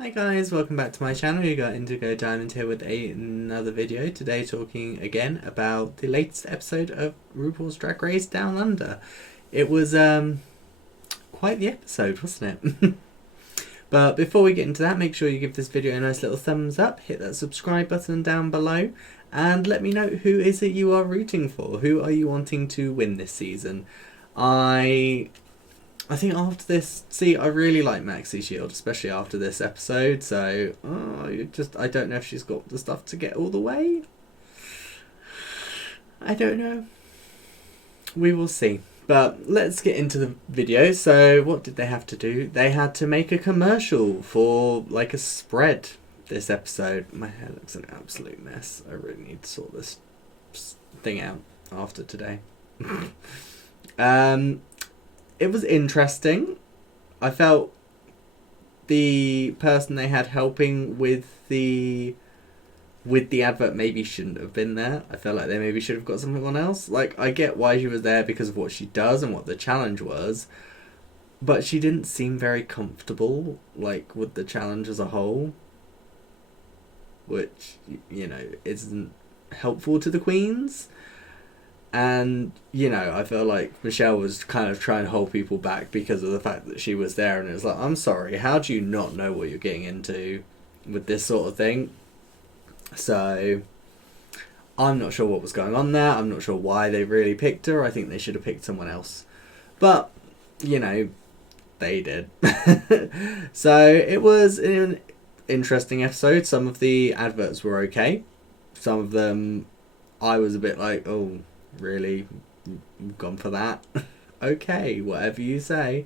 Hi guys, welcome back to my channel. You got Indigo Diamond here with another video. Today talking again about the latest episode of RuPaul's Drag Race Down Under. It was quite the episode, wasn't it? But before we get into that, make sure you give this video a nice little thumbs up, hit that subscribe button down below, and let me know who is it you are rooting for. Who are you wanting to win this season? I think after this, I really like Maxi Shield, especially after this episode, so I don't know if she's got the stuff to get all the way. I don't know. We will see. But let's get into the video. So what did they have to do? They had to make a commercial for like a spread this episode. My hair looks an absolute mess. I really need to sort this thing out after today. It was interesting. I felt the person they had helping with the advert maybe shouldn't have been there. I felt like they maybe should have got someone else. Like, I get why she was there because of what she does and what the challenge was, but she didn't seem very comfortable, like, with the challenge as a whole, which, you know, isn't helpful to the queens. And, you know, I feel like Michelle was kind of trying to hold people back because of the fact that she was there. And it was like, I'm sorry, how do you not know what you're getting into with this sort of thing? So, I'm not sure what was going on there. I'm not sure why they really picked her. I think they should have picked someone else. But, you know, they did. So, it was an interesting episode. Some of the adverts were okay. Some of them, I was a bit like, oh, really? You've gone for that? Okay, whatever you say.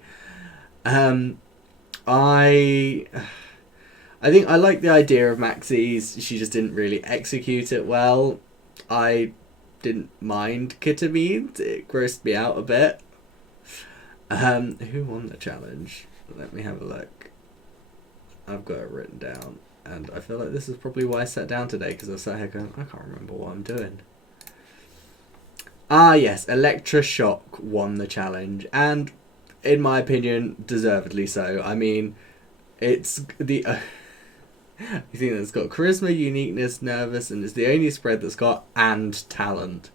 I think I like the idea of Maxi's. She just didn't really execute it well. I didn't mind Ketamine. It grossed me out a bit. Who won the challenge? Let me have a look. I've got it written down, and I feel like this is probably why I sat down today, because I sat here going, I can't remember what I'm doing. Ah, yes, Elektra Shock won the challenge, and in my opinion, deservedly so. I mean, it's the you think that's got charisma, uniqueness, nervous, and it's the only spread that's got and talent.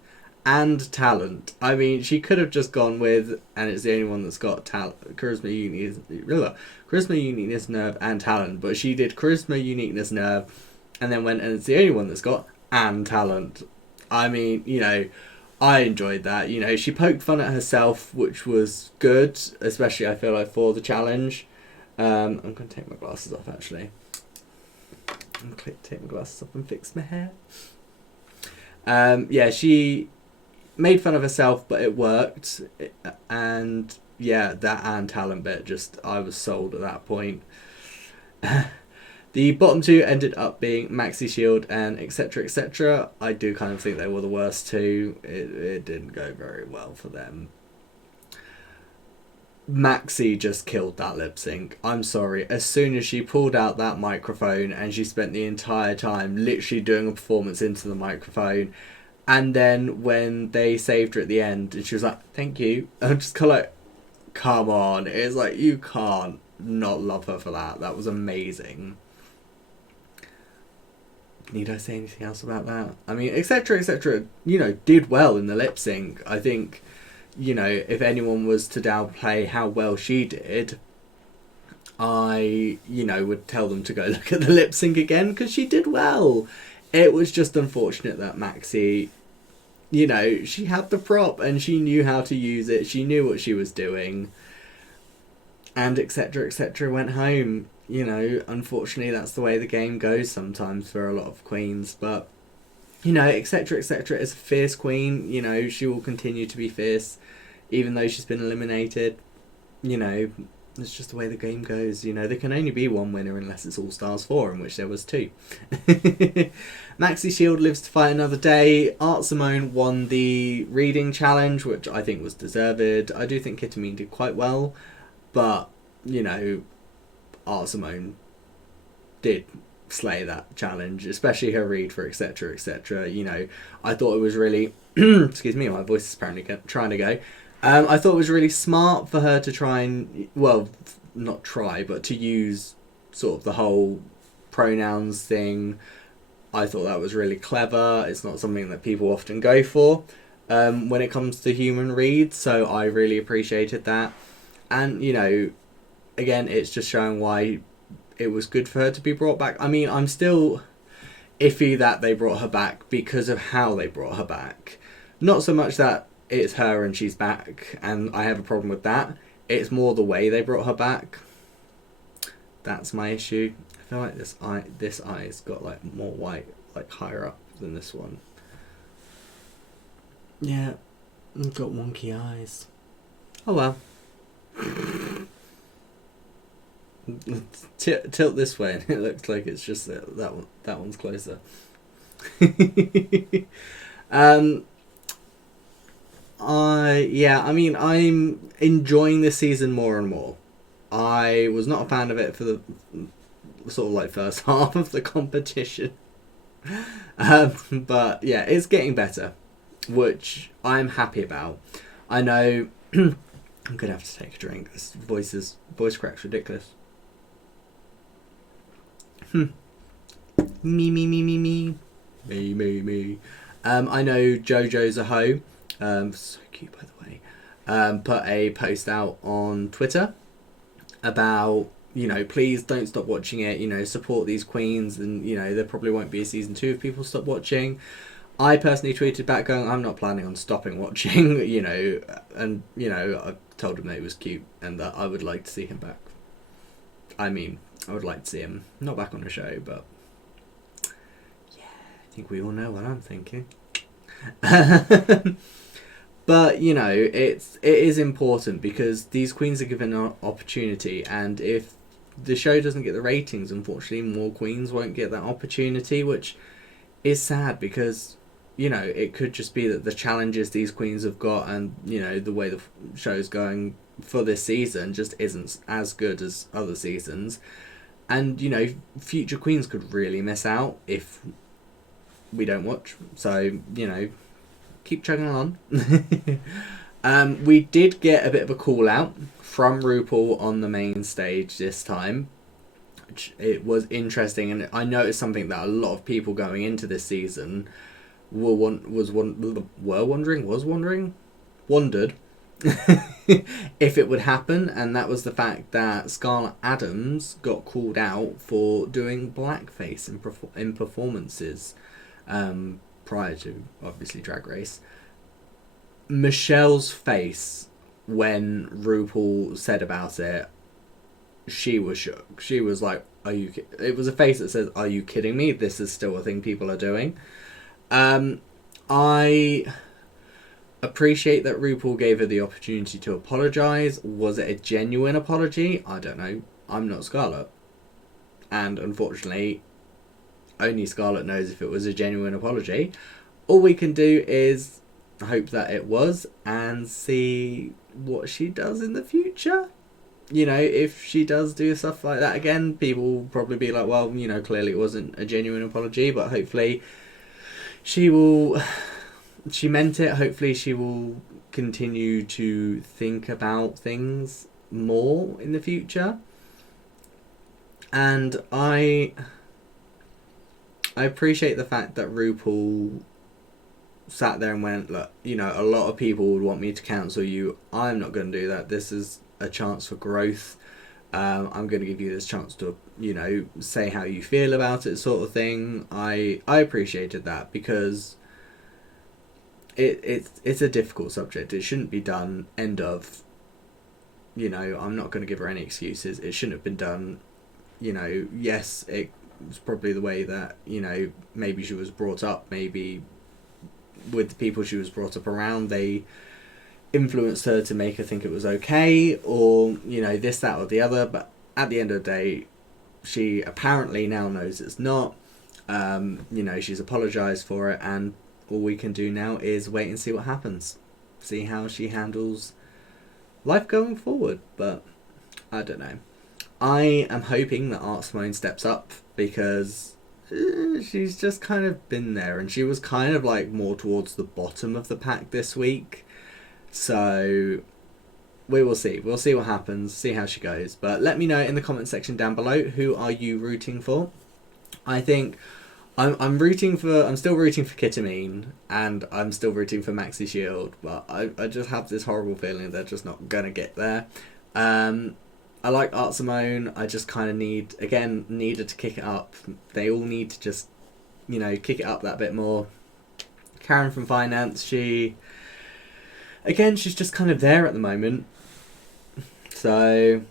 And talent. I mean, she could have just gone with, and it's the only one that's got charisma, uniqueness, nerve, and talent. But she did charisma, uniqueness, nerve, and then went, and it's the only one that's got and talent. I mean, you know, I enjoyed that. You know, she poked fun at herself, which was good, especially I feel like for the challenge. I'm going to take my glasses off, actually. I'm going to take my glasses off and fix my hair. Yeah, she made fun of herself, but it worked. And yeah, that and talent bit, just, I was sold at that point. The bottom two ended up being Maxi Shield and etc. etc. I do kind of think they were the worst two. It didn't go very well for them. Maxi just killed that lip sync. I'm sorry. As soon as she pulled out that microphone and she spent the entire time literally doing a performance into the microphone, and then when they saved her at the end and she was like, thank you, I'm just kind of like, come on. It's like, you can't not love her for that. That was amazing. Need I say anything else about that? I mean, etc., you know, did well in the lip sync. I think, you know, if anyone was to downplay how well she did, I, you know, would tell them to go look at the lip sync again, because she did well. It was just unfortunate that Maxi, you know, she had the prop and she knew how to use it. She knew what she was doing. And etc. went home. You know, unfortunately, that's the way the game goes sometimes for a lot of queens. But, you know, etc. is a fierce queen. You know, she will continue to be fierce, even though she's been eliminated. You know, it's just the way the game goes. You know, there can only be one winner unless it's All Stars 4, in which there was 2. Maxi Shield lives to fight another day. Simone won the reading challenge, which I think was deserved. I do think Ketamine did quite well. But, you know, Simone did slay that challenge, especially her read for etc. etc. You know, I thought it was really excuse me, my voice is apparently trying to go. I thought it was really smart for her to try and, well, not try, but to use sort of the whole pronouns thing. I thought that was really clever. It's not something that people often go for when it comes to human reads, so I really appreciated that. And, you know, again, it's just showing why it was good for her to be brought back. I mean, I'm still iffy that they brought her back because of how they brought her back. Not so much that it's her and she's back, and I have a problem with that. It's more the way they brought her back. That's my issue. I feel like this eye's got like more white, like higher up than this one. Yeah, I've got wonky eyes. Oh well. Tilt this way and it looks like it's just that one. That one's closer. I mean, I'm enjoying this season more and more. I was not a fan of it for the sort of like first half of the competition. But yeah, it's getting better, which I'm happy about. I know I'm gonna have to take a drink. This voice crack's ridiculous. Me. I know JoJo's a hoe. So cute, by the way. Put a post out on Twitter about, you know, please don't stop watching it. You know, support these queens, and you know there probably won't be a season 2 if people stop watching. I personally tweeted back going, I'm not planning on stopping watching. You know, and you know I told him that he was cute and that I would like to see him back. I mean, I would like to see him not back on the show, but yeah, I think we all know what I'm thinking. But you know, it is important because these queens are given an opportunity, and if the show doesn't get the ratings, unfortunately, more queens won't get that opportunity, which is sad because you know it could just be that the challenges these queens have got, and you know the way the show's going for this season just isn't as good as other seasons, and you know future queens could really miss out if we don't watch. So you know, keep chugging along. We did get a bit of a call out from RuPaul on the main stage this time, which it was interesting, and I noticed something that a lot of people going into this season wondered if it would happen, and that was the fact that Scarlet Adams got called out for doing blackface in performances prior to obviously Drag Race. Michelle's face when RuPaul said about it, she was shook. She was like, "Are you?" It was a face that says, "Are you kidding me? This is still a thing people are doing." I appreciate that RuPaul gave her the opportunity to apologise. Was it a genuine apology? I don't know. I'm not Scarlet, and unfortunately, only Scarlet knows if it was a genuine apology. All we can do is hope that it was and see what she does in the future. You know, if she does do stuff like that again, people will probably be like, well, you know, clearly it wasn't a genuine apology, but hopefully she meant it. Hopefully she will continue to think about things more in the future. And I appreciate the fact that RuPaul sat there and went, look, you know, a lot of people would want me to cancel you. I'm not going to do that. This is a chance for growth. I'm going to give you this chance to, you know, say how you feel about it, sort of thing. I appreciated that because it's a difficult subject. It shouldn't be done. End of. You know, I'm not going to give her any excuses. It shouldn't have been done. You know, yes, it was probably the way that, you know, maybe she was brought up, maybe with the people she was brought up around, they influenced her to make her think it was okay, or, you know, this, that, or the other. But at the end of the day, she apparently now knows it's not. You know, she's apologised for it, and all we can do now is wait and see what happens. See how she handles life going forward. But I don't know. I am hoping that Simone steps up because she's just kind of been there, and she was kind of like more towards the bottom of the pack this week. So we will see. We'll see what happens, see how she goes. But let me know in the comment section down below, who are you rooting for? I think I'm still rooting for Ketamine, and I'm still rooting for Maxi Shield, but I just have this horrible feeling they're just not gonna get there. I like Art Simone. I just kind of needed to kick it up. They all need to just, you know, kick it up that bit more. Karen from Finance, she's just kind of there at the moment. So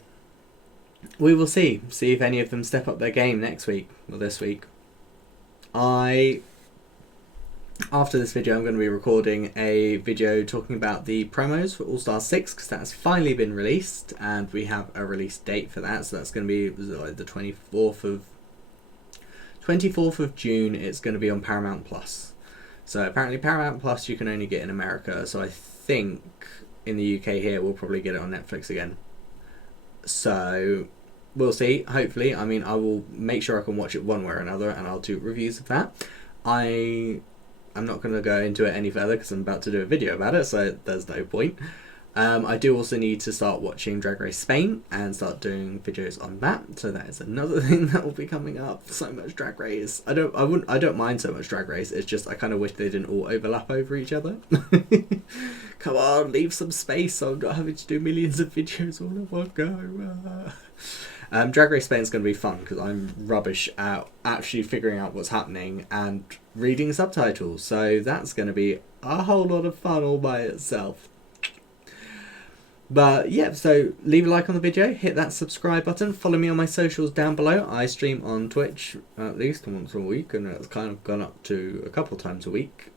we will see if any of them step up their game next week or this week. After this video, I'm going to be recording a video talking about the promos for All Stars 6, because that has finally been released and we have a release date for that. So that's going to be the 24th of June. It's going to be on Paramount Plus. So apparently Paramount Plus you can only get in America. So I think in the UK here we'll probably get it on Netflix again. So we'll see. Hopefully, I mean, I will make sure I can watch it one way or another, and I'll do reviews of that. I'm not going to go into it any further because I'm about to do a video about it, so there's no point. I do also need to start watching Drag Race Spain and start doing videos on that, so that is another thing that will be coming up. So much Drag Race. I don't mind so much Drag Race. It's just I kind of wish they didn't all overlap over each other. Come on, leave some space so I'm not having to do millions of videos all at one go. Drag Race Spain is going to be fun because I'm rubbish at actually figuring out what's happening and reading subtitles, so that's going to be a whole lot of fun all by itself. But yeah, so leave a like on the video, hit that subscribe button, follow me on my socials down below. I stream on Twitch at least once a week, and it's kind of gone up to a couple times a week.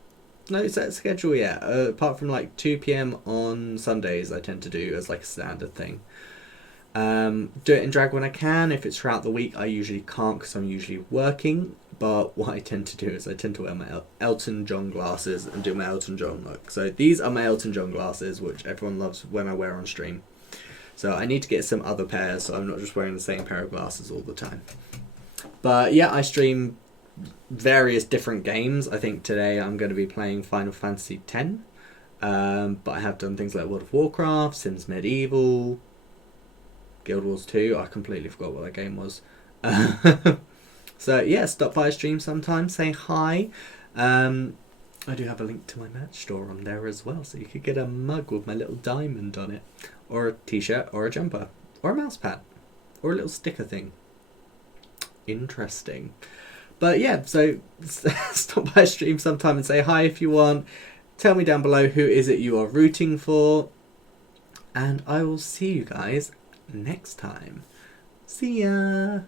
No set schedule yet, apart from like 2 PM on Sundays I tend to do as like a standard thing. Do it in drag when I can. If it's throughout the week I usually can't because I'm usually working, but what I tend to do is I tend to wear my Elton John glasses and do my Elton John look. So these are my Elton John glasses, which everyone loves when I wear on stream. So I need to get some other pairs so I'm not just wearing the same pair of glasses all the time. But yeah, I stream various different games. I think today I'm going to be playing Final Fantasy X, but I have done things like World of Warcraft, Sims Medieval, Guild Wars 2. I completely forgot what that game was. So yeah, stop by a stream sometime, say hi. I do have a link to my merch store on there as well, so you could get a mug with my little diamond on it, or a t-shirt, or a jumper, or a mouse pad, or a little sticker thing. Interesting. But yeah, so stop by a stream sometime and say hi if you want. Tell me down below who is it you are rooting for, and I will see you guys next time. See ya!